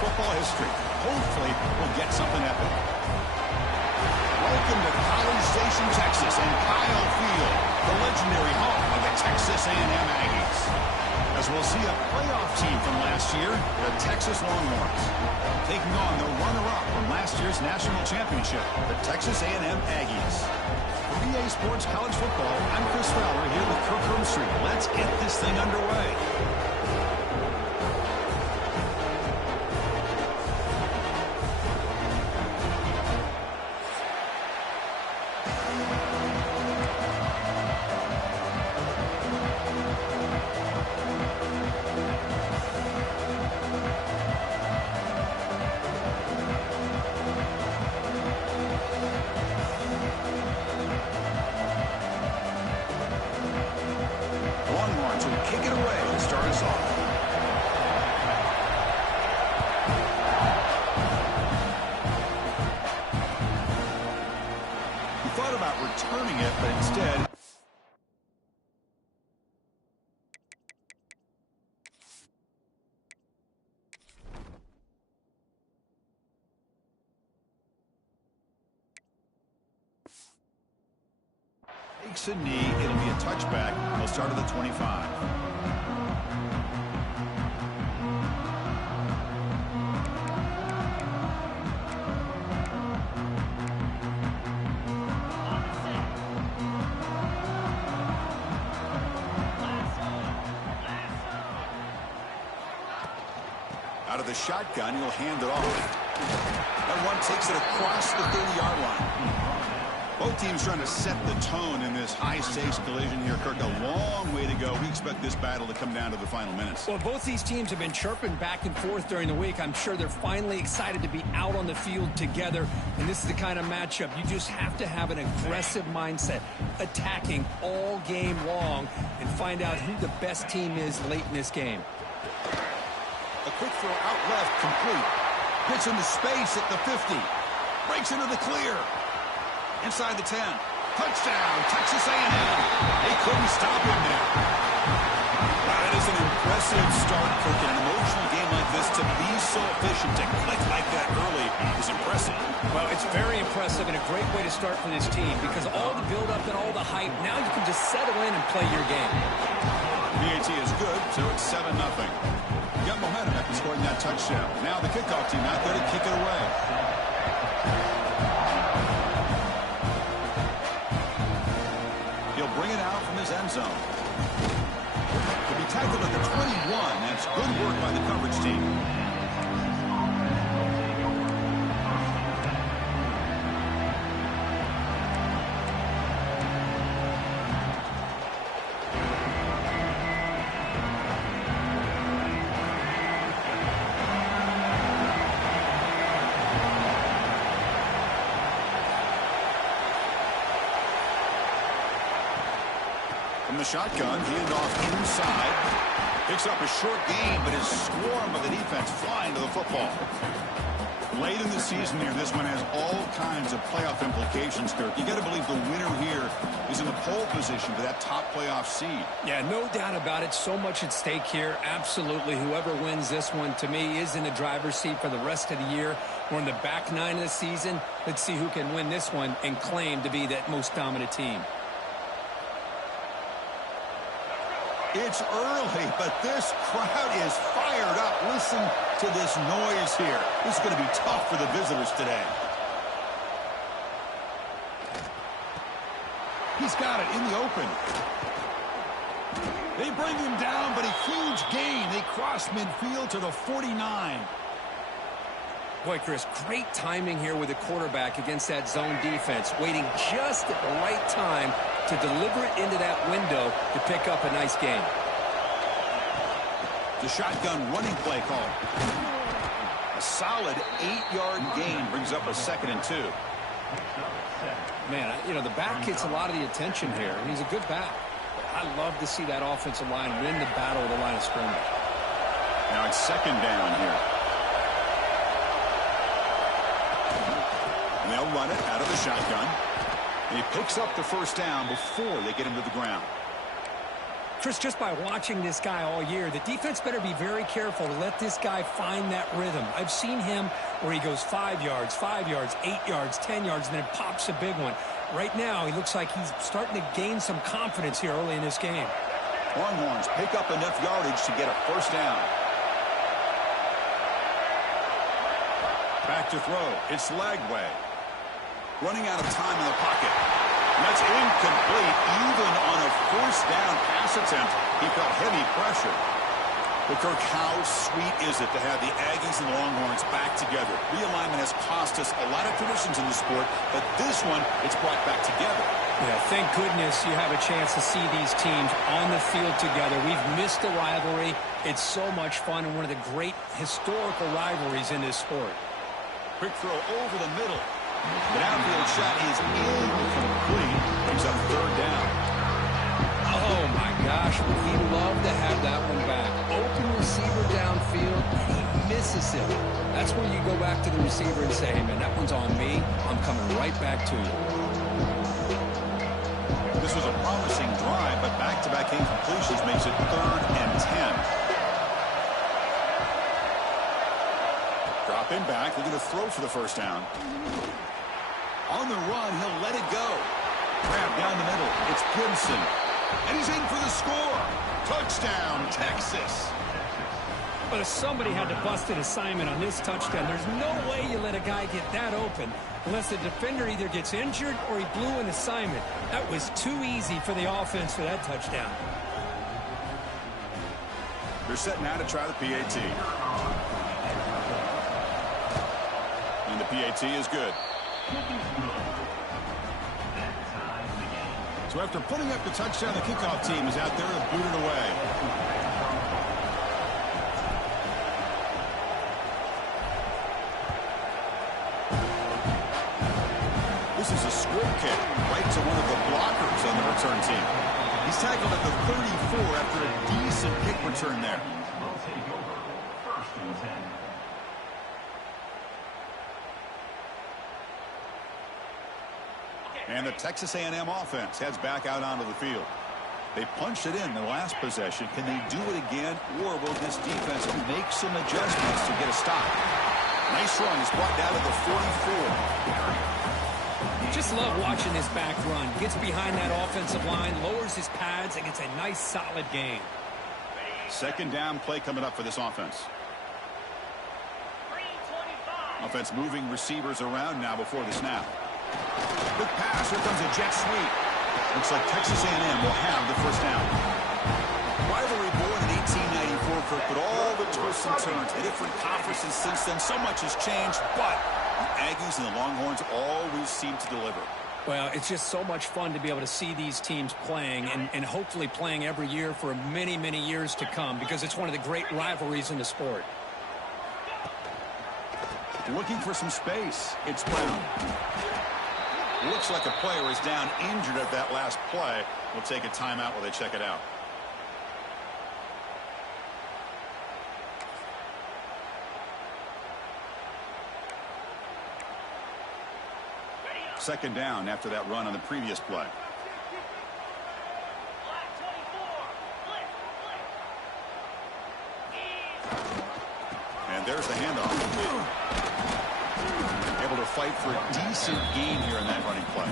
football history. Hopefully, we'll get something epic. Welcome to College Station, Texas, and Kyle Field, the legendary home of the Texas A&M Aggies. As we'll see a playoff team from last year, the Texas Longhorns, taking on the runner-up from last year's national championship, the Texas A&M Aggies. For EA Sports College Football, I'm Chris Fowler here with Kirk Street. Let's get this thing underway. Kick it away to start us off. He thought about returning it, but instead... takes a knee. It'll be a touchback. He'll start at the 25. Out of the shotgun, he'll hand it off. That one takes it across the 30-yard line. Both teams trying to set the tone in this high-stakes collision here, Kirk. A long way to go. We expect this battle to come down to the final minutes. Well, both these teams have been chirping back and forth during the week. I'm sure they're finally excited to be out on the field together. And this is the kind of matchup you just have to have an aggressive mindset, attacking all game long, and find out who the best team is late in this game. A quick throw out left, complete. Gets into space at the 50. Breaks into the clear. Inside the 10. Touchdown, Texas A&M. They couldn't stop him there. Wow, that is an impressive start, Kirk. In an emotional game like this, to be so efficient, to click like that early is impressive. Well, it's very impressive and a great way to start for this team because all the build-up and all the hype, now you can just settle in and play your game. PAT is good, so it's 7-0. Got momentum after scoring that touchdown. Now the kickoff team out there to kick it away. He'll bring it out from his end zone. He'll be tackled at the 21. That's good work by the coverage team. From the shotgun, handoff inside. Picks up a short gain, but his swarm of the defense flying to the football. Late in the season here, this one has all kinds of playoff implications, Kirk. You got to believe the winner here is in the pole position for that top playoff seed. Yeah, no doubt about it. So much at stake here. Absolutely. Whoever wins this one, to me, is in the driver's seat for the rest of the year. We're in the back nine of the season. Let's see who can win this one and claim to be that most dominant team. It's early, but this crowd is fired up. Listen to this noise here. This is going to be tough for the visitors today. He's got it in the open. They bring him down, but a huge gain. They cross midfield to the 49. Boy, Chris, great timing here with the quarterback against that zone defense, waiting just at the right time to deliver it into that window to pick up a nice gain. The shotgun running play call. A solid 8-yard gain brings up a 2nd and 2. Man, you know, the back gets a lot of the attention here, and he's a good back. I love to see that offensive line win the battle of the line of scrimmage. Now it's 2nd down here. And they'll run it out of the shotgun. And he picks up the 1st down before they get him to the ground. Chris, just by watching this guy all year, the defense better be very careful to let this guy find that rhythm. I've seen him where he goes 5 yards, 8 yards, 10 yards, and then pops a big one. Right now, he looks like he's starting to gain some confidence here early in this game. Longhorns pick up enough yardage to get a first down. Back to throw. It's Lagway. Running out of time in the pocket. That's incomplete. Even on a first down pass attempt, he felt heavy pressure. But Kirk, how sweet is it to have the Aggies and Longhorns back together? Realignment has cost us a lot of traditions in the sport, but this one, it's brought back together. Yeah, thank goodness you have a chance to see these teams on the field together. We've missed the rivalry. It's so much fun and one of the great historical rivalries in this sport. Quick throw over the middle. The downfield shot is incomplete. Brings up third down. Oh, my gosh. He'd love to have that one back. Open receiver downfield, and he misses it. That's where you go back to the receiver and say, hey, man, that one's on me. I'm coming right back to you. This was a promising drive, but back-to-back incompletions makes it 3rd and 10. Drop him back. They're going to throw for the first down. On the run, he'll let it go. Grab down the middle. It's Gibson. And he's in for the score. Touchdown, Texas. But if somebody had to bust an assignment on this touchdown, there's no way you let a guy get that open unless the defender either gets injured or he blew an assignment. That was too easy for the offense for that touchdown. They're setting out to try the PAT. And the PAT is good. So after putting up the touchdown, the kickoff team is out there to boot it away. This is a squib kick right to one of the blockers on the return team. He's tackled at the 34 after a decent kick return there. And the Texas A&M offense heads back out onto the field. They punched it in the last possession. Can they do it again, or will this defense make some adjustments to get a stop? Nice run. He's brought down to the 44. Just love watching this back run. Gets behind that offensive line, lowers his pads, and gets a nice, solid gain. Second down play coming up for this offense. Offense moving receivers around now before the snap. Quick pass. Here comes a jet sweep. Looks like Texas A&M will have the first down. Rivalry born in 1894, Kirk, but all the twists and turns, the different conferences since then, so much has changed, but the Aggies and the Longhorns always seem to deliver. Well, it's just so much fun to be able to see these teams playing and hopefully playing every year for many, many years to come because it's one of the great rivalries in the sport. Looking for some space. It's Brown. Looks like a player is down injured at that last play. We'll take a timeout while they check it out. Second down after that run on the previous play. And there's the handoff. Able to fight for a decent gain here in that running play.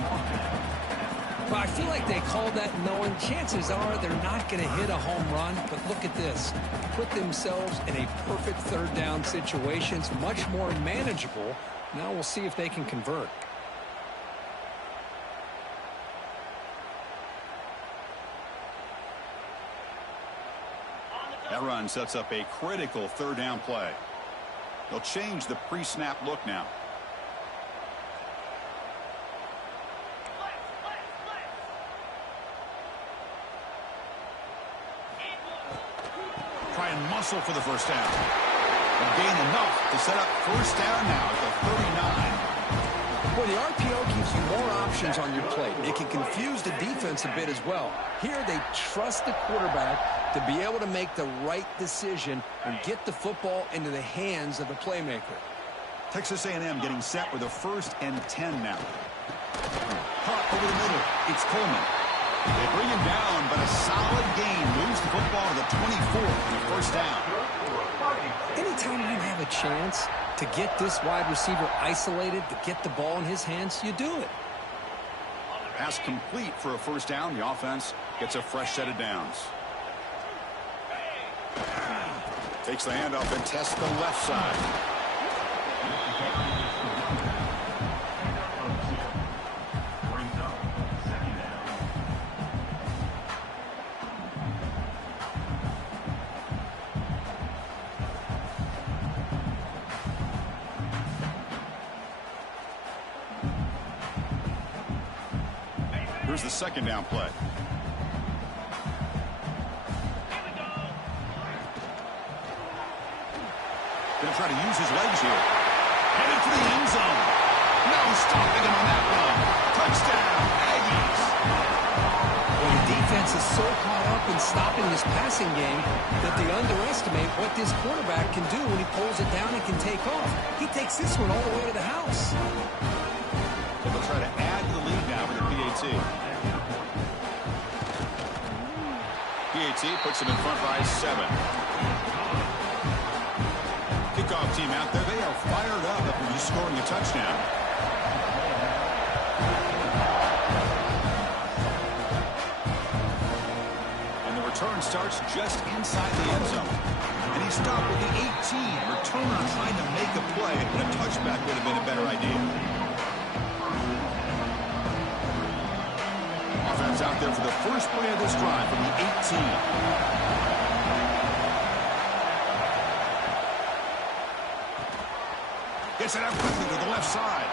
Well, I feel like they called that knowing chances are they're not going to hit a home run, but look at this. Put themselves in a perfect third down situation. It's much more manageable. Now we'll see if they can convert. That run sets up a critical third down play. They'll change the pre-snap look now. Try and muscle for the first down. They'll gain enough to set up first down now at the 39. Boy, the RPO gives you more options on your plate. It can confuse the defense a bit as well. Here they trust the quarterback to be able to make the right decision and get the football into the hands of the playmaker. Texas A&M getting set with a 1st and 10 now. Caught over the middle. It's Coleman. They bring him down, but a solid gain moves the football to the 24 and a first down. Anytime you have a chance to get this wide receiver isolated, to get the ball in his hands, you do it. Pass complete for a first down. The offense gets a fresh set of downs. Takes the handoff and tests the left side. Here's the second down play. Going to try to use his legs here. Headed for the end zone. No stopping him on that run. Touchdown, Aggies. Well, the defense is so caught up in stopping this passing game that they underestimate what this quarterback can do when he pulls it down and can take off. He takes this one all the way to the house. So they'll try to add to the lead now with the PAT. PAT puts him in front by 7. Kickoff team out there. They are fired up after just scoring a touchdown. And the return starts just inside the end zone. And he stopped with the 18. Returner trying to make a play, but a touchback would have been a better idea. Offense out there for the first play of this drive from the 18. Gets it out quickly to the left side.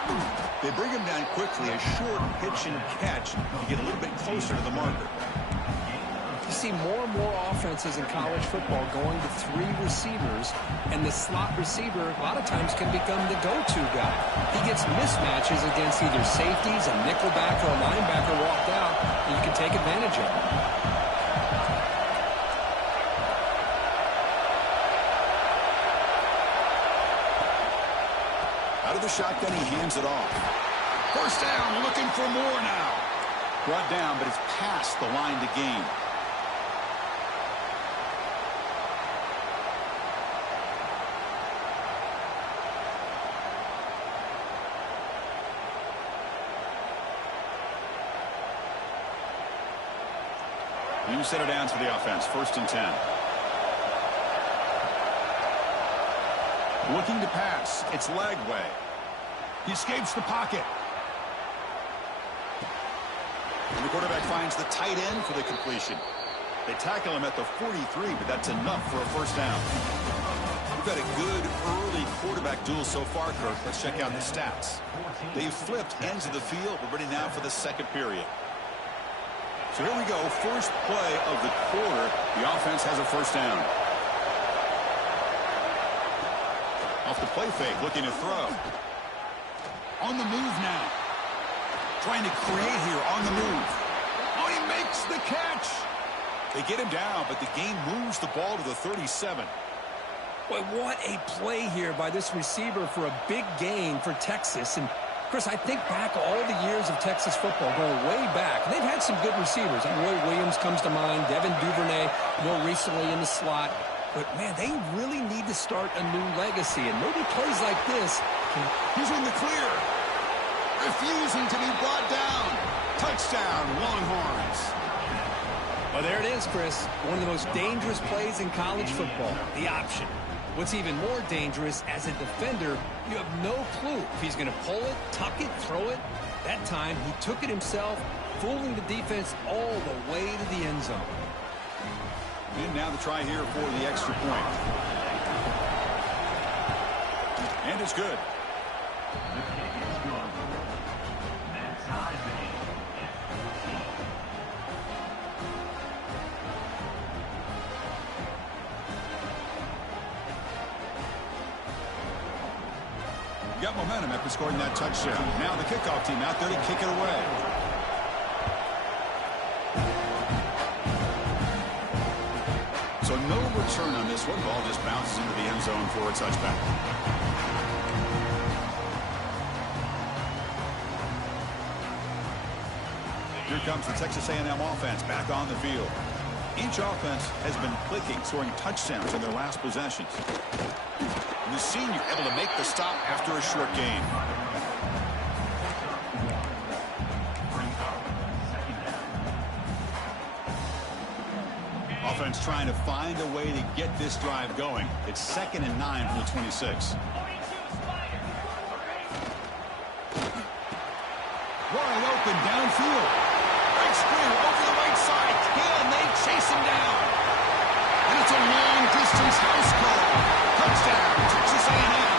They bring him down quickly, a short pitch and catch to get a little bit closer to the marker. You see more and more offenses in college football going to 3 receivers, and the slot receiver a lot of times can become the go-to guy. He gets mismatches against either safeties, a nickelback, or a linebacker walked out, and you can take advantage of it. Out of the shotgun, he hands it off. First down, looking for more now. Brought down, but it's past the line to gain. New set of downs for the offense. First and 10. Looking to pass. It's Lagway. He escapes the pocket. And the quarterback finds the tight end for the completion. They tackle him at the 43, but that's enough for a first down. We've had a good early quarterback duel so far, Kirk. Let's check out the stats. They've flipped ends of the field. We're ready now for the second period. So here we go. First play of the quarter. The offense has a first down. Off the play fake, looking to throw. On the move now. Trying to create here on the move. Oh, he makes the catch. They get him down, but the game moves the ball to the 37. Boy, what a play here by this receiver for a big gain for Texas. And, Chris, I think back all the years of Texas football, going way back. They've had some good receivers. Roy Williams comes to mind, Devin Duvernay more recently in the slot. But, man, they really need to start a new legacy. And maybe plays like this can... He's in the clear. Refusing to be brought down. Touchdown, Longhorns. Well, there it is, Chris. One of the most dangerous plays in college football, the option. What's even more dangerous, as a defender, you have no clue if he's going to pull it, tuck it, throw it. That time, he took it himself, fooling the defense all the way to the end zone. And now the try here for the extra point. And it's good. Got momentum after scoring that touchdown. Now the kickoff team out there to kick it away. So no return on this one. Ball just bounces into the end zone for a touchback. Here comes the Texas A&M offense back on the field. Each offense has been clicking, scoring touchdowns in their last possessions. And the senior able to make the stop after a short gain. Offense trying to find a way to get this drive going. It's 2nd and 9 from the 26. Wide open downfield. Breaks free over the right side. Can they chase him down? And it's a long-distance house call. Touchdown, Texas A&M.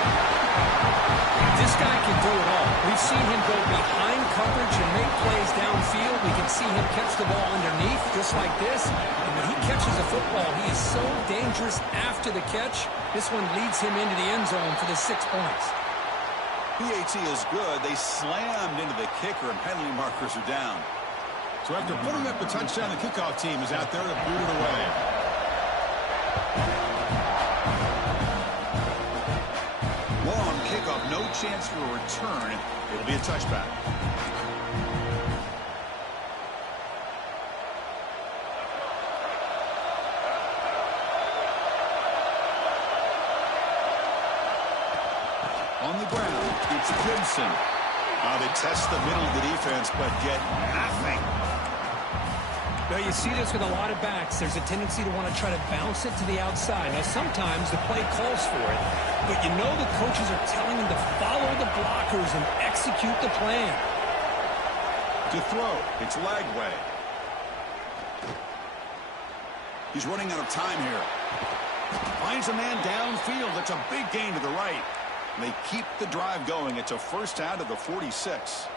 This guy can do it all. We've seen him go behind coverage and make plays downfield. We can see him catch the ball underneath just like this. And when he catches a football, he is so dangerous after the catch. This one leads him into the end zone for the 6 points. PAT is good. They slammed into the kicker, and penalty markers are down. So after putting up the touchdown, the kickoff team is out there to boot it away. Long kickoff, no chance for a return. It'll be a touchback. On the ground, it's Gibson. They test the middle of the defense, but get nothing. Well, you see this with a lot of backs. There's a tendency to want to try to bounce it to the outside. Now, sometimes the play calls for it, but you know the coaches are telling them to follow the blockers and execute the plan. To throw, it's Lagway. He's running out of time here. Finds a man downfield. That's a big gain to the right. They keep the drive going. It's a first down to the 46.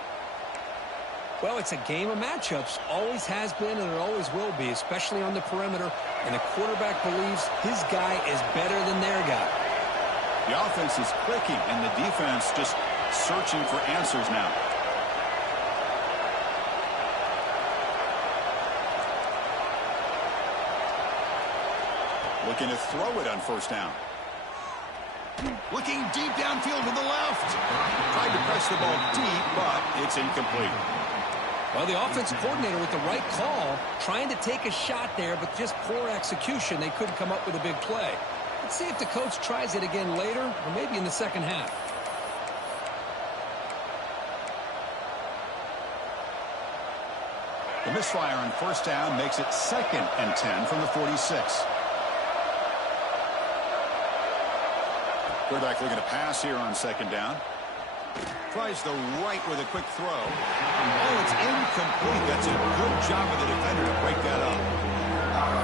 Well, it's a game of matchups. Always has been and it always will be, especially on the perimeter. And the quarterback believes his guy is better than their guy. The offense is clicking, and the defense just searching for answers now. Looking to throw it on first down. Looking deep downfield to the left. Tried to press the ball deep, but it's incomplete. Well, the offensive coordinator with the right call, trying to take a shot there, but just poor execution. They couldn't come up with a big play. Let's see if the coach tries it again later, or maybe in the second half. The misfire on first down makes it 2nd and 10 from the 46. Quarterback looking to pass here on second down. Tries the right with a quick throw. Oh, it's incomplete. That's a good job of the defender to break that up.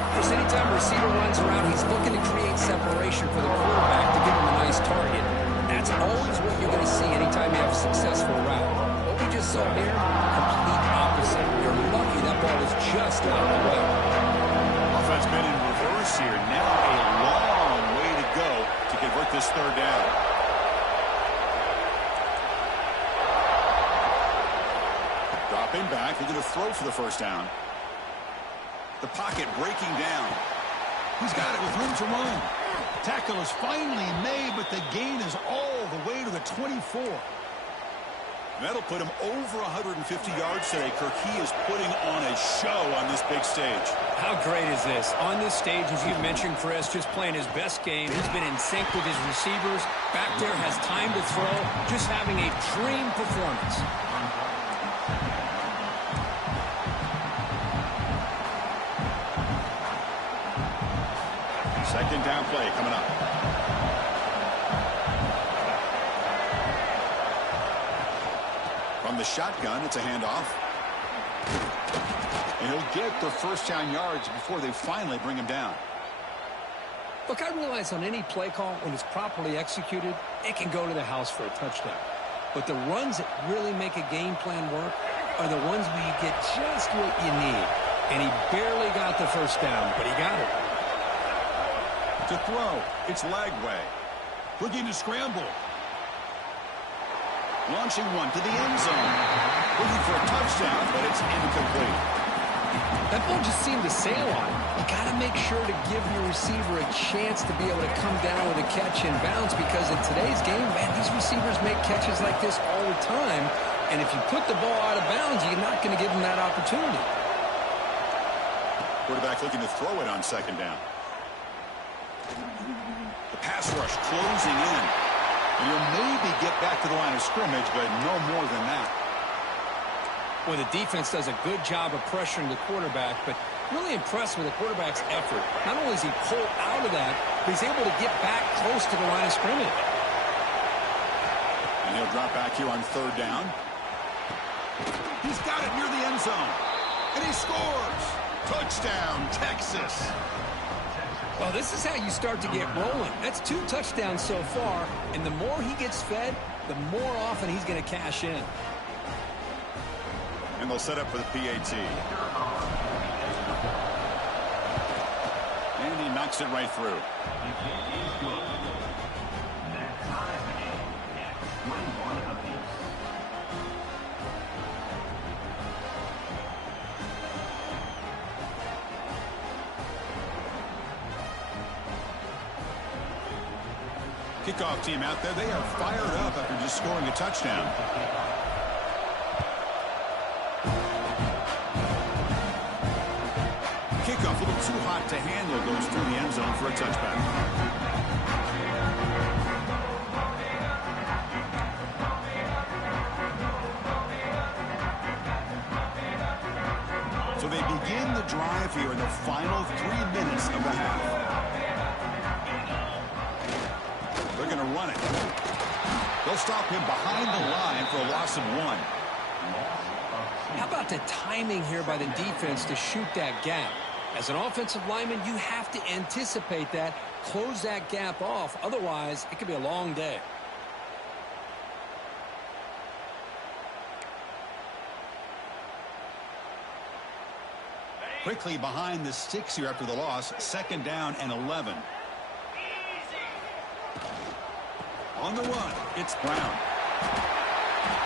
Because anytime a receiver runs around, he's looking to create separation for the quarterback to give him a nice target. That's always what you're going to see anytime you have a successful route. What we just saw here, complete opposite. You're lucky that ball was just out of the way. Offense been in reverse here. Now a long way to go to convert this third down. Dropping back, looking to throw for the first down. The pocket breaking down. He's got it with room to run. Tackle is finally made, but the gain is all the way to the 24. That'll put him over 150 yards today. Kirk, he is putting on a show on this big stage. How great is this? On this stage, as you mentioned, Chris, just playing his best game. He's been in sync with his receivers. Back there, has time to throw. Just having a dream performance. Second down play coming up. From the shotgun, it's a handoff. And he'll get the first down yards before they finally bring him down. Look, I realize on any play call, when it's properly executed, it can go to the house for a touchdown. But the runs that really make a game plan work are the ones where you get just what you need. And he barely got the first down, but he got it. To throw, it's Lagway. Looking to scramble. Launching one to the end zone. Looking for a touchdown, but it's incomplete. That ball just seemed to sail on him. You got to make sure to give your receiver a chance to be able to come down with a catch and bounce, because in today's game, man, these receivers make catches like this all the time. And if you put the ball out of bounds, you're not going to give him that opportunity. Quarterback looking to throw it on second down. The pass rush closing in. And you'll maybe get back to the line of scrimmage, but no more than that. Well, the defense does a good job of pressuring the quarterback, but really impressed with the quarterback's effort. Not only is he pulled out of that, but he's able to get back close to the line of scrimmage. And he'll drop back here on third down. He's got it near the end zone. And he scores. Touchdown, Texas. Well, this is how you start to get rolling. That's 2 touchdowns so far, and the more he gets fed, the more often he's going to cash in. And they'll set up for the PAT. And he knocks it right through. Kickoff team out there. They are fired up after just scoring a touchdown. Kickoff a little too hot to handle, goes through the end zone for a touchback. So they begin the drive here in the final 3 minutes of the half. They're going to run it. They'll stop him behind the line for a loss of 1. How about the timing here by the defense to shoot that gap? As an offensive lineman, you have to anticipate that, close that gap off. Otherwise, it could be a long day. Quickly behind the sticks here after the loss. Second down and 11. On the run, it's Brown.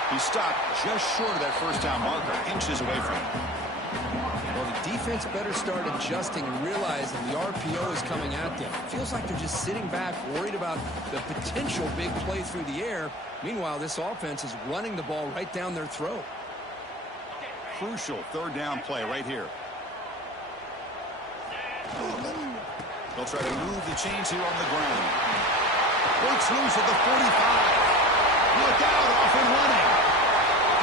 He stopped just short of that first down marker, inches away from it. Well, the defense better start adjusting and realizing the RPO is coming at them. It feels like they're just sitting back, worried about the potential big play through the air. Meanwhile, this offense is running the ball right down their throat. Crucial third down play right here. They'll try to move the chains here on the ground. Breaks loose at the 45. Look out, off and running.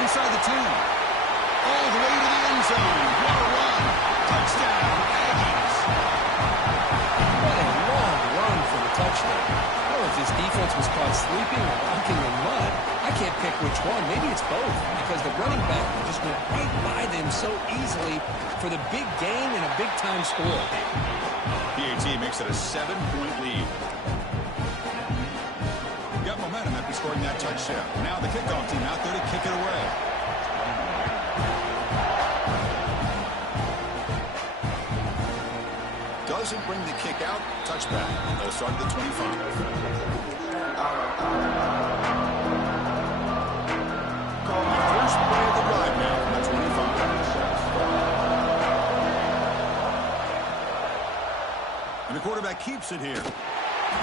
Inside the 10. All the way to the end zone. What a run. Touchdown, Aggies. What a long run for the touchdown. I don't know if this defense was caught sleeping or walking in mud. I can't pick which one. Maybe it's both, because the running back just went right by them so easily for the big gain and a big-time score. PAT makes it a 7-point lead. Got momentum after scoring that touchdown. Now the kickoff team out there to kick it away. Doesn't bring the kick out. Touchback. They'll start at the 25. First play of the drive now from the 25. And the quarterback keeps it here.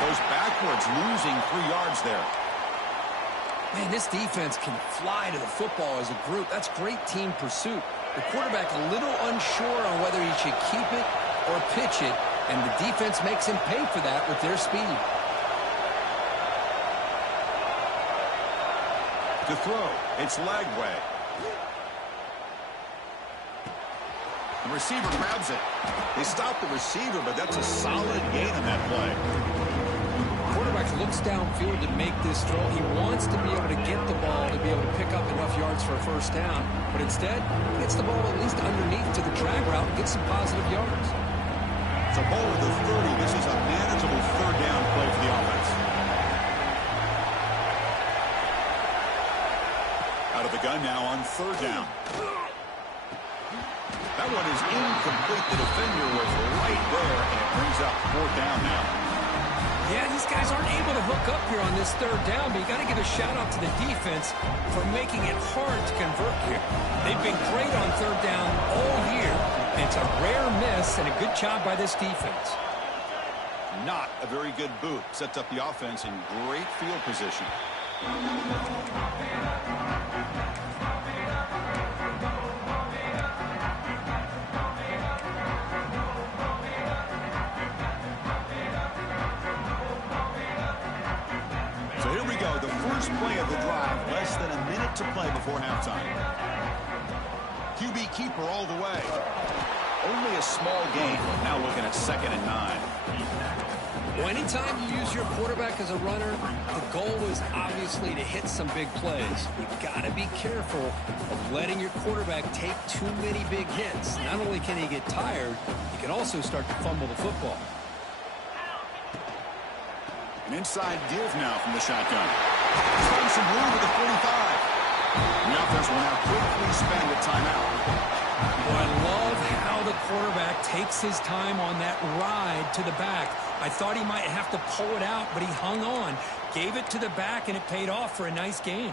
Goes backwards, losing 3 yards there. Man, this defense can fly to the football as a group. That's great team pursuit. The quarterback a little unsure on whether he should keep it or pitch it, and the defense makes him pay for that with their speed. To throw, it's Lagway. The receiver grabs it. They stop the receiver, but that's a solid gain on that play. Quarterback looks downfield to make this throw. He wants to be able to get the ball to be able to pick up enough yards for a first down, but instead, he gets the ball at least underneath to the drag route and gets some positive yards. So ball at the 30. This is a manageable third down play for the offense. Out of the gun now on third down. That one is incomplete. The defender was right there, and it brings up fourth down now. Yeah, these guys aren't able to hook up here on this third down, but you got to give a shout-out to the defense for making it hard to convert here. They've been great on third down all year, and it's a rare miss and a good job by this defense. Not a very good boot. Sets up the offense in great field position. So here we go, the first play of the drive, less than a minute to play before halftime. QB keeper all the way. Only a small gain. Now looking at 2nd and 9. Well, anytime you use your quarterback as a runner, the goal is obviously to hit some big plays. You've got to be careful of letting your quarterback take too many big hits. Not only can he get tired, he can also start to fumble the football. An inside give now from the shotgun. He's got some room with the 45. The offense will now quickly spend a timeout. Well, I love how the quarterback takes his time on that ride to the back. I thought he might have to pull it out, but he hung on, gave it to the back, and it paid off for a nice gain.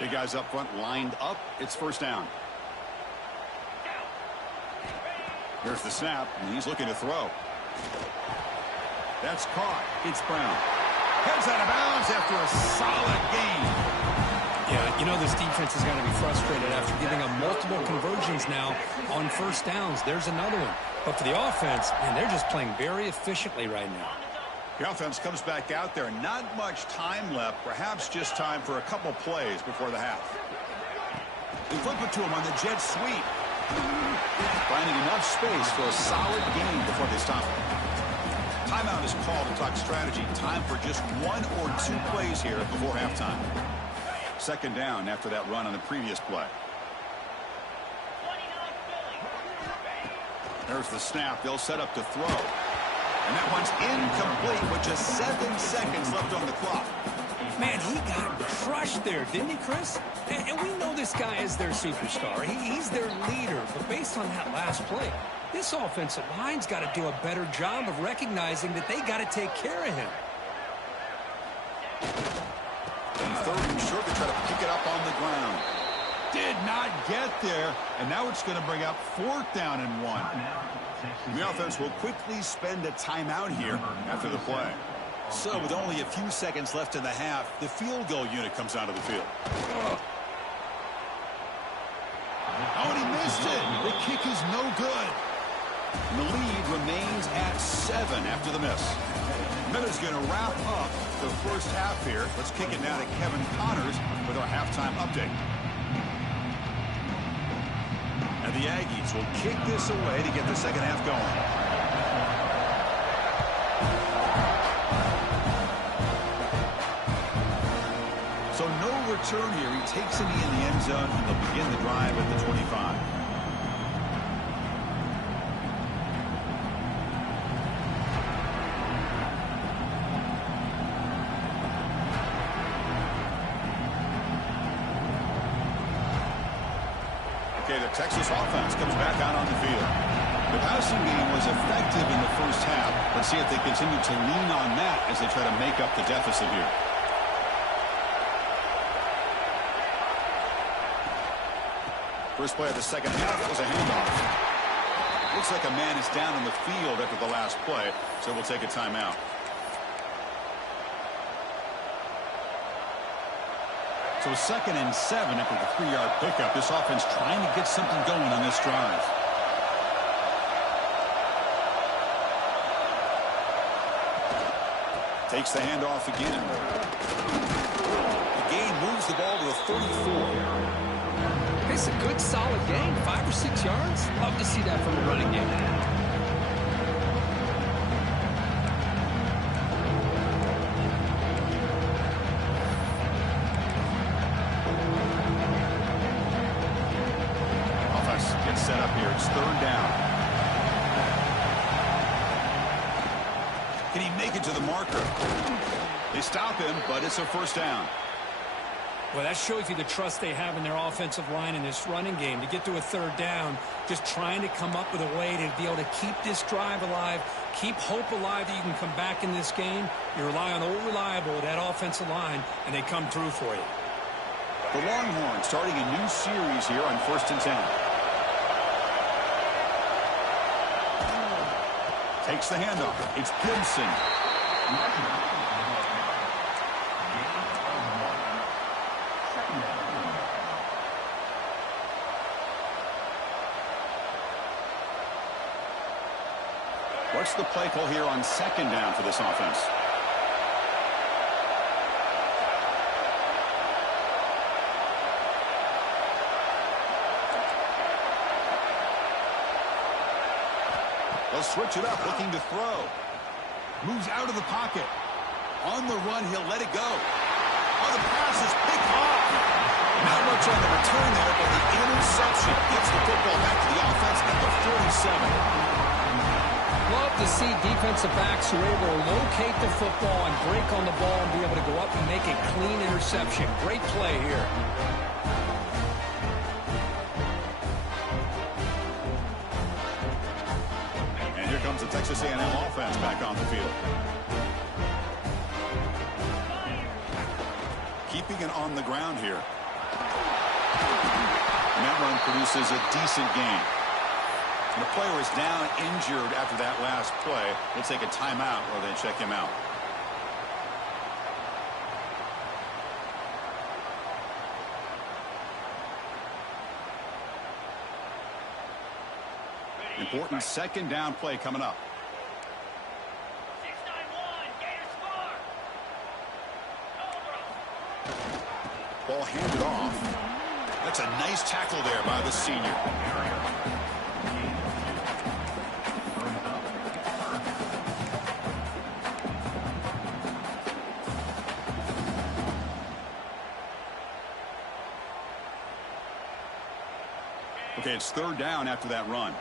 Big guys up front lined up. It's first down. Here's the snap, and he's looking to throw. That's caught. It's Brown. Heads out of bounds after a solid gain. Yeah, you know this defense is going to be frustrated after giving up multiple conversions now on first downs. There's another one. But for the offense, man, they're just playing very efficiently right now. The offense comes back out there. Not much time left. Perhaps just time for a couple plays before the half. They flip it to him on the jet sweep. Finding enough space for a solid gain before they stop it. Timeout is called to talk strategy. Time for just 1 or 2 plays here before halftime. 2nd down after that run on the previous play. There's the snap. They'll set up to throw. And that one's incomplete with just 7 seconds left on the clock. Man, he got crushed there, didn't he, Chris? And we know this guy is their superstar. He's their leader. But based on that last play, this offensive line's got to do a better job of recognizing that they got to take care of him. And 3rd and short to try to pick it up on the ground. Did not get there. And now it's going to bring up 4th down and 1. The offense will quickly spend a timeout here after the play. So with only a few seconds left in the half, the field goal unit comes out of the field. Oh, and he missed it. The kick is no good. And the lead remains at 7 after the miss. Miller's going to wrap up the first half here. Let's kick it now to Kevin Connors with our halftime update. And the Aggies will kick this away to get the second half going. So no return here. He takes a knee in the end zone, and they'll begin the drive at the 25. Okay, the Texas offense comes back out on the field. The passing game was effective in the first half. Let's see if they continue to lean on that as they try to make up the deficit here. First play of the second half was a handoff. Looks like a man is down on the field after the last play, so we'll take a timeout. So 2nd and 7 after the 3-yard pickup. This offense trying to get something going on this drive. Takes the handoff again. The gain moves the ball to the 34. It's a good, solid gain, 5 or 6 yards. Love to see that from a running game. Offense gets set up here. It's 3rd down. Can he make it to the marker? They stop him, but it's a first down. Well, that shows you the trust they have in their offensive line in this running game. To get to a 3rd down, just trying to come up with a way to be able to keep this drive alive, keep hope alive that you can come back in this game. You rely on old reliable, that offensive line, and they come through for you. The Longhorns starting a new series here on 1st and 10. Takes the handoff. It's Gibson. What's the play call here on second down for this offense? They'll switch it up, looking to throw. Moves out of the pocket. On the run, he'll let it go. Oh, the pass is picked off. Not much on the return there, but the interception gets the football back to the offense at the 47. Love to see defensive backs who are able to locate the football and break on the ball and be able to go up and make a clean interception. Great play here. And here comes the Texas A&M offense back on the field. Keeping it on the ground here. And that run produces a decent gain. And the player is down injured after that last play. We'll take a timeout while they check him out. Important second down play coming up. Ball handed off. That's a nice tackle there by the senior. Okay, it's third down after that run.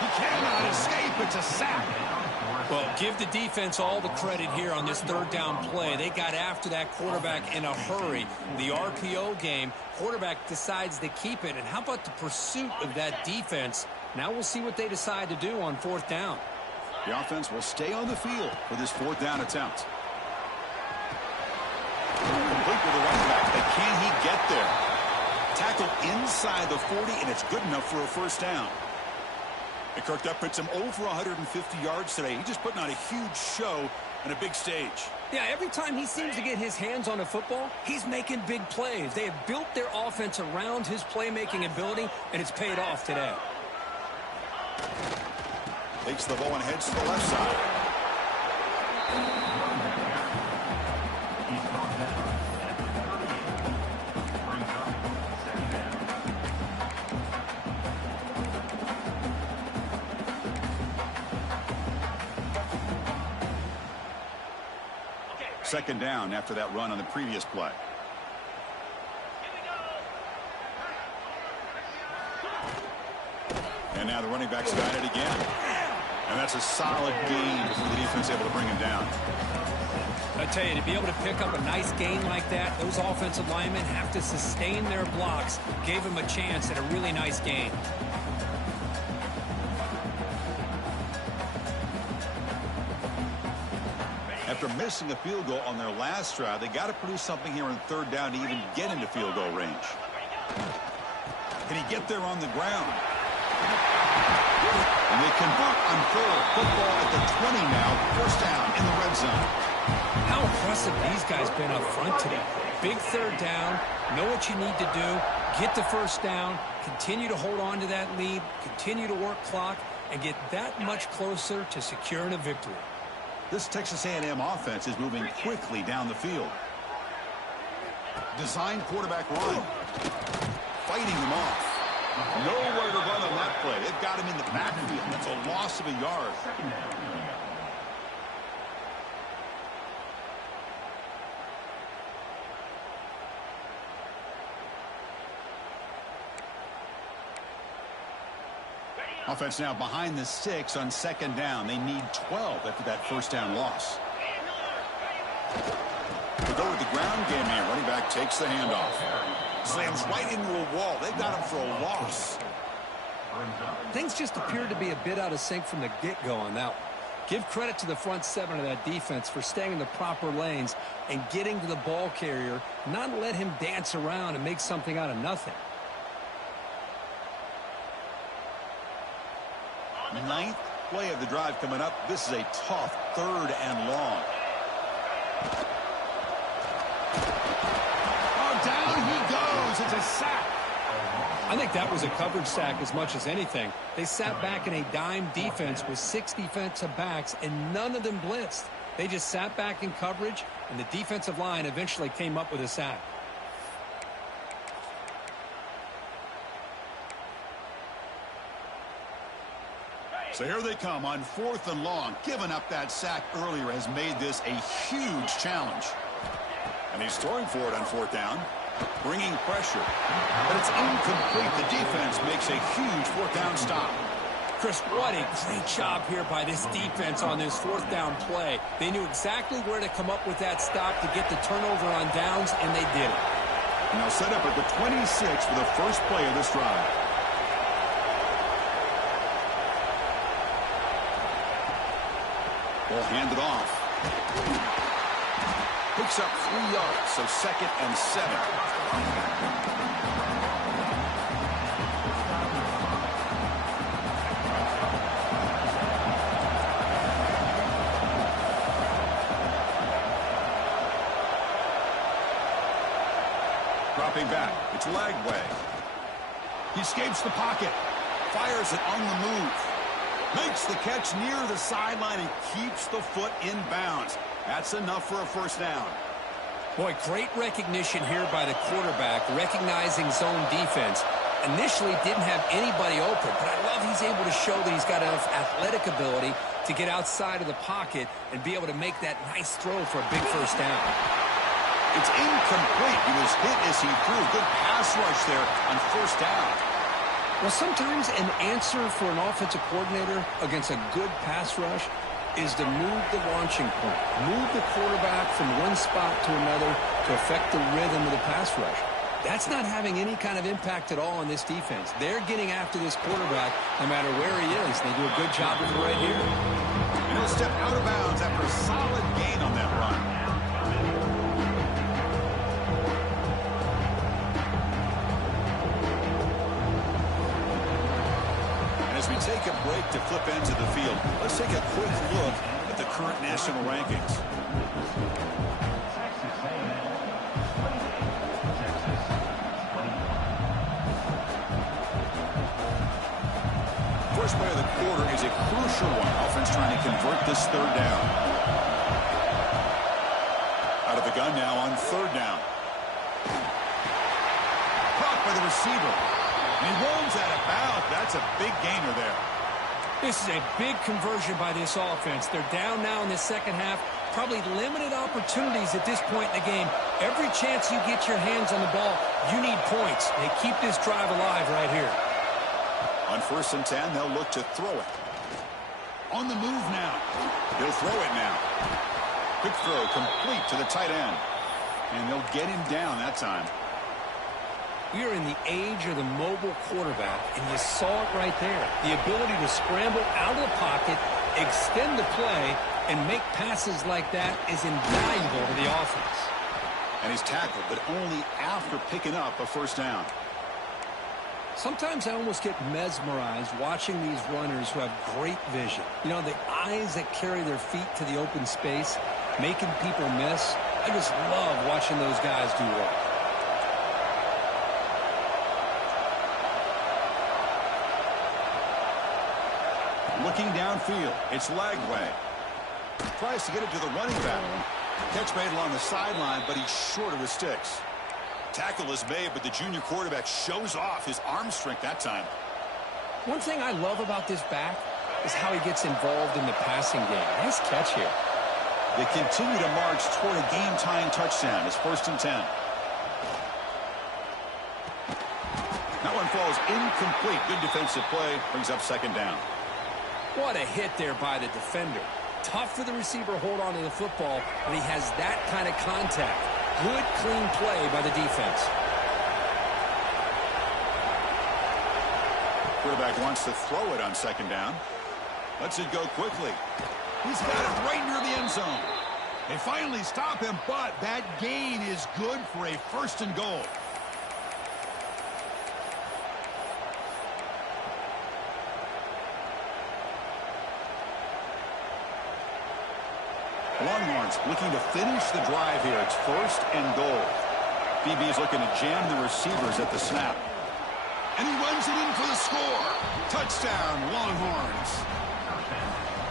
He cannot escape. It's a sack. Well, give the defense all the credit here on this third down play. They got after that quarterback in a hurry. The RPO game, quarterback decides to keep it. And how about the pursuit of that defense? Now we'll see what they decide to do on fourth down. The offense will stay on the field for this fourth down attempt. Complete with the running back, but can he get there? Tackle inside the 40, and it's good enough for a first down. And Kirk, that puts him over 150 yards today. He's just putting on a huge show on a big stage. Yeah, every time he seems to get his hands on a football, he's making big plays. They have built their offense around his playmaking ability, and it's paid off today. Takes the ball and heads to the left side. Second down after that run on the previous play. And now the running back's got it again. And that's a solid gain before the defense able to bring him down. I tell you, to be able to pick up a nice gain like that, those offensive linemen have to sustain their blocks. Gave him a chance at a really nice gain. After missing a field goal on their last drive, they got to produce something here on third down to even get into field goal range. Can he get there on the ground? And they convert on third. Football at the 20 now. First down in the red zone. How impressive these guys been up front today. Big third down. Know what you need to do. Get the first down. Continue to hold on to that lead. Continue to work clock. And get that much closer to securing a victory. This Texas A&M offense is moving quickly down the field. Design quarterback run. Fighting them off. Nowhere to run on that play. They've got him in the backfield. That's a loss of a yard. Offense now behind the 6 on second down. They need 12 after that first down loss. To go with the ground game here. Running back takes the handoff. Slams right into a wall. They got him for a loss. Things just appeared to be a bit out of sync from the get-go on that one. Give credit to the front seven of that defense for staying in the proper lanes and getting to the ball carrier, not let him dance around and make something out of nothing. Ninth play of the drive coming up. This is a tough third and long. Oh, down he goes. It's a sack. I think that was a coverage sack as much as anything. They sat back in a dime defense with 6 defensive backs, and none of them blitzed. They just sat back in coverage, and the defensive line eventually came up with a sack. So here they come on 4th and long. Giving up that sack earlier has made this a huge challenge. And he's throwing for it on 4th down. Bringing pressure. But it's incomplete. The defense makes a huge 4th down stop. Chris, what a great job here by this defense on this 4th down play. They knew exactly where to come up with that stop to get the turnover on downs, and they did it. And they'll set up at the 26 for the first play of this drive. Ball handed off. Picks up 3 yards, so 2nd and 7. Dropping back, it's Lagway. He escapes the pocket, fires it on the move. Makes the catch near the sideline and keeps the foot in bounds. That's enough for a first down. Boy, great recognition here by the quarterback, recognizing zone defense. Initially didn't have anybody open, but I love he's able to show that he's got enough athletic ability to get outside of the pocket and be able to make that nice throw for a big first down. It's incomplete. He was hit as he threw. Good pass rush there on 1st down. Well, sometimes an answer for an offensive coordinator against a good pass rush is to move the launching point, move the quarterback from one spot to another to affect the rhythm of the pass rush. That's not having any kind of impact at all on this defense. They're getting after this quarterback no matter where he is. They do a good job of it right here. And he'll step out of bounds after a solid gain on that run. As we take a break to flip into the field, let's take a quick look at the current national rankings. First play of the quarter is a crucial one. Offense trying to convert this 3rd down. Out of the gun now on 3rd down. Caught by the receiver. And he rolls out of bounds. That's a big gainer there. This is a big conversion by this offense. They're down now in the second half. Probably limited opportunities at this point in the game. Every chance you get your hands on the ball, you need points. They keep this drive alive right here. On 1st and 10, they'll look to throw it. On the move now. He'll throw it now. Quick throw complete to the tight end. And they'll get him down that time. We are in the age of the mobile quarterback, and you saw it right there. The ability to scramble out of the pocket, extend the play, and make passes like that is invaluable to the offense. And he's tackled, but only after picking up a first down. Sometimes I almost get mesmerized watching these runners who have great vision. You know, the eyes that carry their feet to the open space, making people miss. I just love watching those guys do work. Looking downfield, it's Lagway. Tries to get it to the running back. Catch made along the sideline, but he's short of his sticks. Tackle is made, but the junior quarterback shows off his arm strength that time. One thing I love about this back is how he gets involved in the passing game. Nice catch here. They continue to march toward a game-tying touchdown. It's 1st and 10. That one falls incomplete. Good defensive play. Brings up 2nd down. What a hit there by the defender. Tough for the receiver to hold on to the football when he has that kind of contact. Good, clean play by the defense. Quarterback wants to throw it on 2nd down. Lets it go quickly. He's got it right near the end zone. They finally stop him, but that gain is good for a 1st and goal. Longhorns looking to finish the drive here. It's 1st and goal. BB is looking to jam the receivers at the snap. And he runs it in for the score. Touchdown, Longhorns.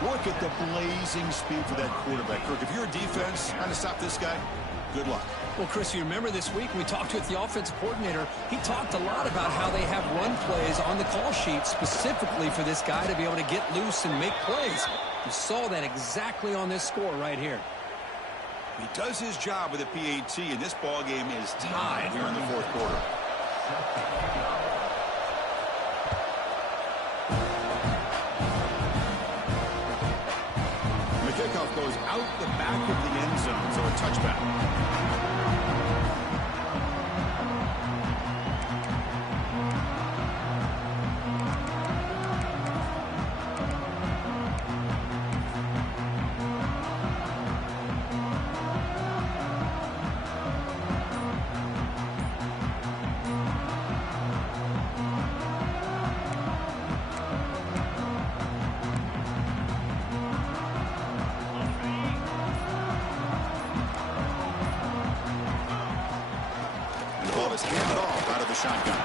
Look at the blazing speed for that quarterback. Kirk, if you're a defense trying to stop this guy, good luck. Well, Chris, you remember this week we talked with the offensive coordinator. He talked a lot about how they have run plays on the call sheet specifically for this guy to be able to get loose and make plays. You saw that exactly on this score right here. He does his job with a PAT, and this ball game is tied here in the fourth quarter. The kickoff goes out the back of the end zone, so a touchback. Handed off out of the shotgun.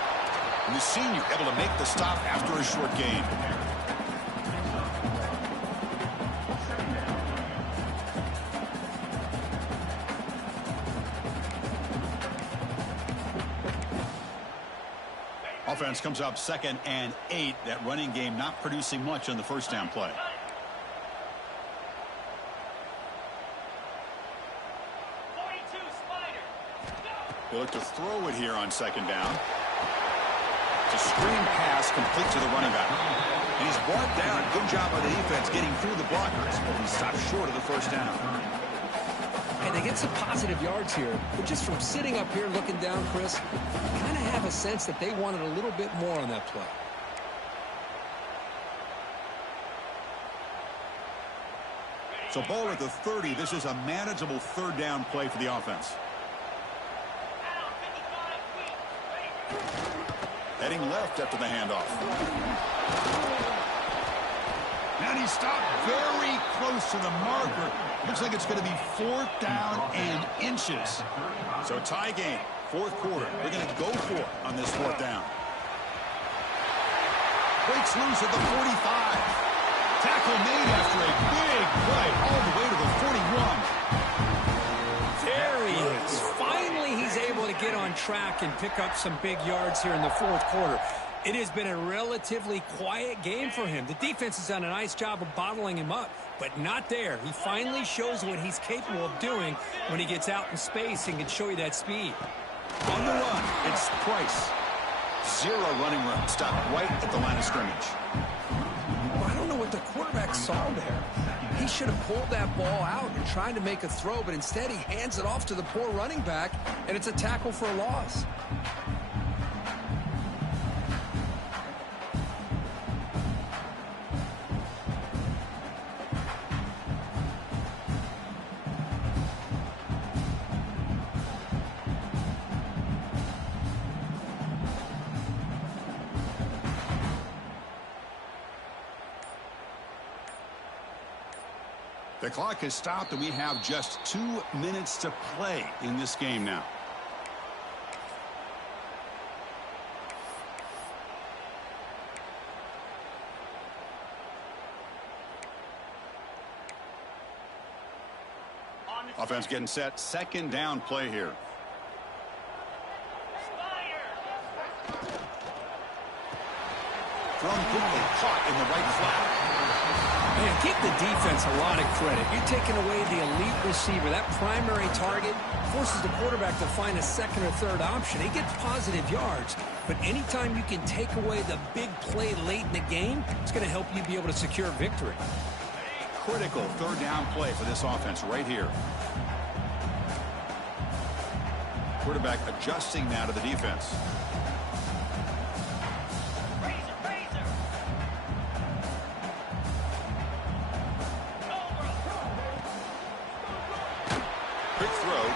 And the senior able to make the stop after a short gain. Offense comes up 2nd and 8. That running game not producing much on the first down play. They look to throw it here on 2nd down. It's a screen pass complete to the running back. And he's brought down. Good job by the defense getting through the blockers, but he stopped short of the first down. And they get some positive yards here, but just from sitting up here looking down, Chris, you kind of have a sense that they wanted a little bit more on that play. So ball at the 30. This is a manageable 3rd down play for the offense. Heading left after the handoff. And he stopped very close to the marker. Looks like it's going to be 4th down and inches. So tie game, 4th quarter. They're going to go for it on this 4th down. Breaks loose at the 45. Tackle made after a big play all the way to the 41. There he is. Finally, he's able to get on track and pick up some big yards here in the 4th quarter. It has been a relatively quiet game for him. The defense has done a nice job of bottling him up, but not there. He finally shows what he's capable of doing when he gets out in space and can show you that speed. On the run, it's Price. 0 running room. Stopped right at the line of scrimmage. I don't know what the quarterback saw there. He should have pulled that ball out and tried to make a throw, but instead he hands it off to the poor running back, and it's a tackle for a loss. The clock has stopped, and we have just 2 minutes to play in this game now. Offense getting set. 2nd down play here. Thrown quickly, caught in the right flat. Man, give the defense a lot of credit. You're taking away the elite receiver. That primary target forces the quarterback to find a 2nd or 3rd option. He gets positive yards, but anytime you can take away the big play late in the game, it's going to help you be able to secure victory. Critical 3rd down play for this offense right here. Quarterback adjusting now to the defense.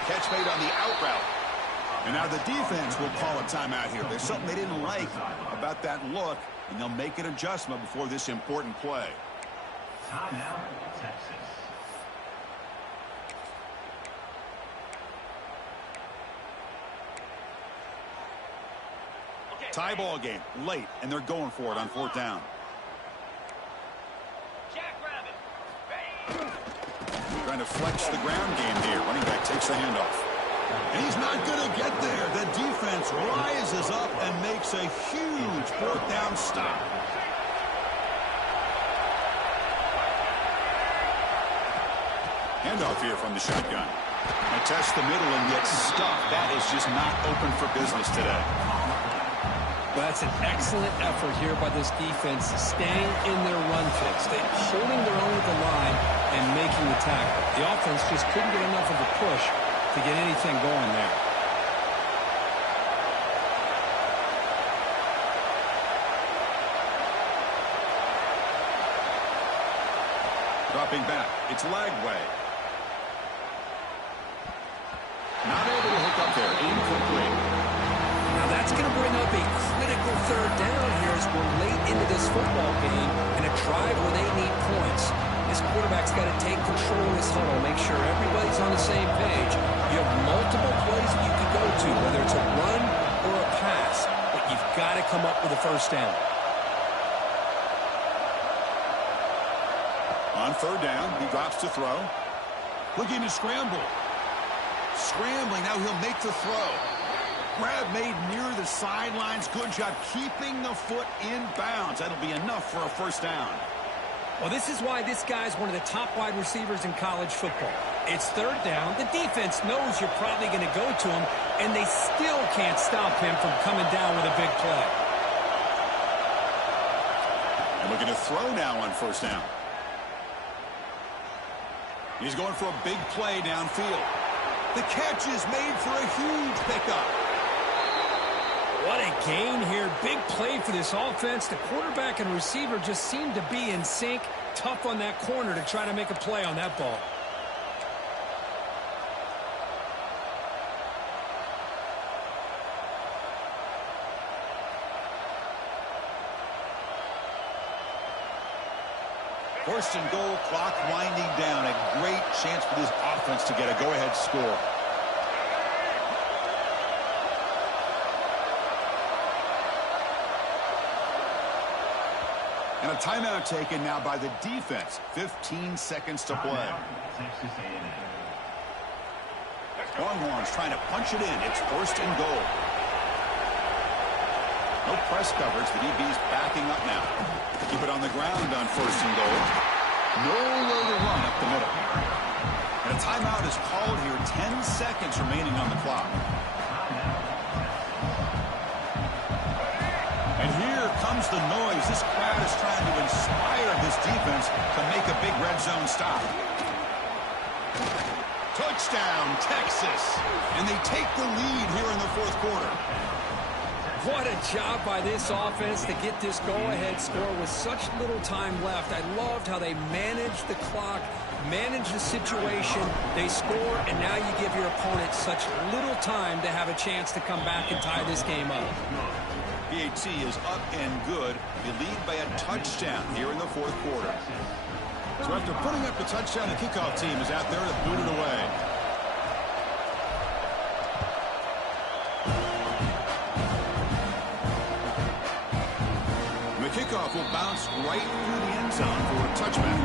Catch made on the out route. And now the defense will call a timeout here. There's something they didn't like about that look, and they'll make an adjustment before this important play. Timeout, Texas. Okay, Tie ball game late, and they're going for it on 4th down. Trying to flex the ground game here. Running back takes the handoff. And he's not going to get there. The defense rises up and makes a huge 4th down stop. Handoff here from the shotgun. And test the middle and get stuffed. That is just not open for business today. Well, that's an excellent effort here by this defense, staying in their run fix. They're holding their own at the line and making the tackle. The offense just couldn't get enough of a push to get anything going there. Dropping back, it's Lagway. Not able to hook up there, incomplete. Now that's going to bring up a critical 3rd down here as we're late into this football game and a drive where they need points. This quarterback's got to take control of this huddle, make sure everybody's on the same page. You have multiple plays that you could go to, whether it's a run or a pass, but you've got to come up with a 1st down. On 3rd down, he drops to throw. Looking to scramble. Scrambling, now he'll make the throw. Grab made near the sidelines. Good job keeping the foot in bounds. That'll be enough for a 1st down. Well, this is why this guy's one of the top wide receivers in college football. It's 3rd down. The defense knows you're probably going to go to him, and they still can't stop him from coming down with a big play. And looking to throw now on 1st down. He's going for a big play downfield. The catch is made for a huge pickup. What a gain here. Big play for this offense. The quarterback and receiver just seem to be in sync. Tough on that corner to try to make a play on that ball. First and goal, clock winding down. A great chance for this offense to get a go-ahead score. And a timeout taken now by the defense. 15 seconds to play. Longhorns trying to punch it in. It's 1st and goal. No press coverage. The DB's backing up now. Keep it on the ground on 1st and goal. Nowhere to run up the middle. And a timeout is called here. 10 seconds remaining on the clock. And here comes the noise. This crowd is trying to inspire this defense to make a big red zone stop. Touchdown, Texas. And they take the lead here in the 4th quarter. What a job by this offense to get this go-ahead score with such little time left. I loved how they managed the clock, managed the situation. They score, and now you give your opponent such little time to have a chance to come back and tie this game up. PAT is up and good. They lead by a touchdown here in the 4th quarter. So after putting up the touchdown, the kickoff team is out there to boot it away. Kickoff will bounce right through the end zone for a touchback.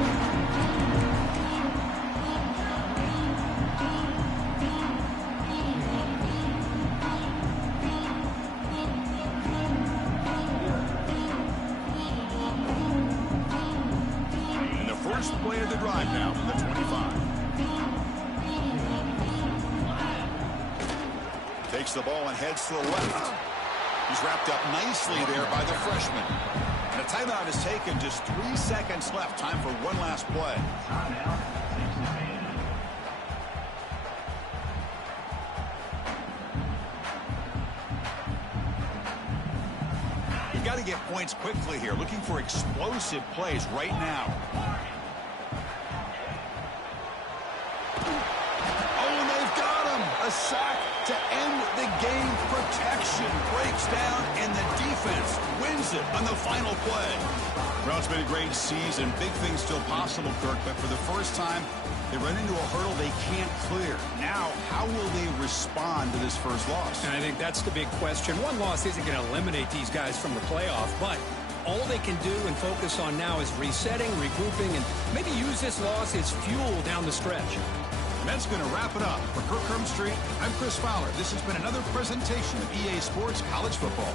And the first play of the drive now from the 25. Takes the ball and heads to the left. He's wrapped up nicely there by the freshman. And a timeout is taken. Just 3 seconds left. Time for one last play. You've got to get points quickly here. Looking for explosive plays right now. Oh, and they've got him. A sack to end the game. Protection breaks down, and the defense wins it on the final play. Well, it's been a great season. Big things still possible, Kirk, but for the first time, they run into a hurdle they can't clear. Now, how will they respond to this first loss? And I think that's the big question. One loss isn't going to eliminate these guys from the playoff, but all they can do and focus on now is resetting, regrouping, and maybe use this loss as fuel down the stretch. And that's going to wrap it up. For Kirk Street, I'm Chris Fowler. This has been another presentation of EA Sports College Football.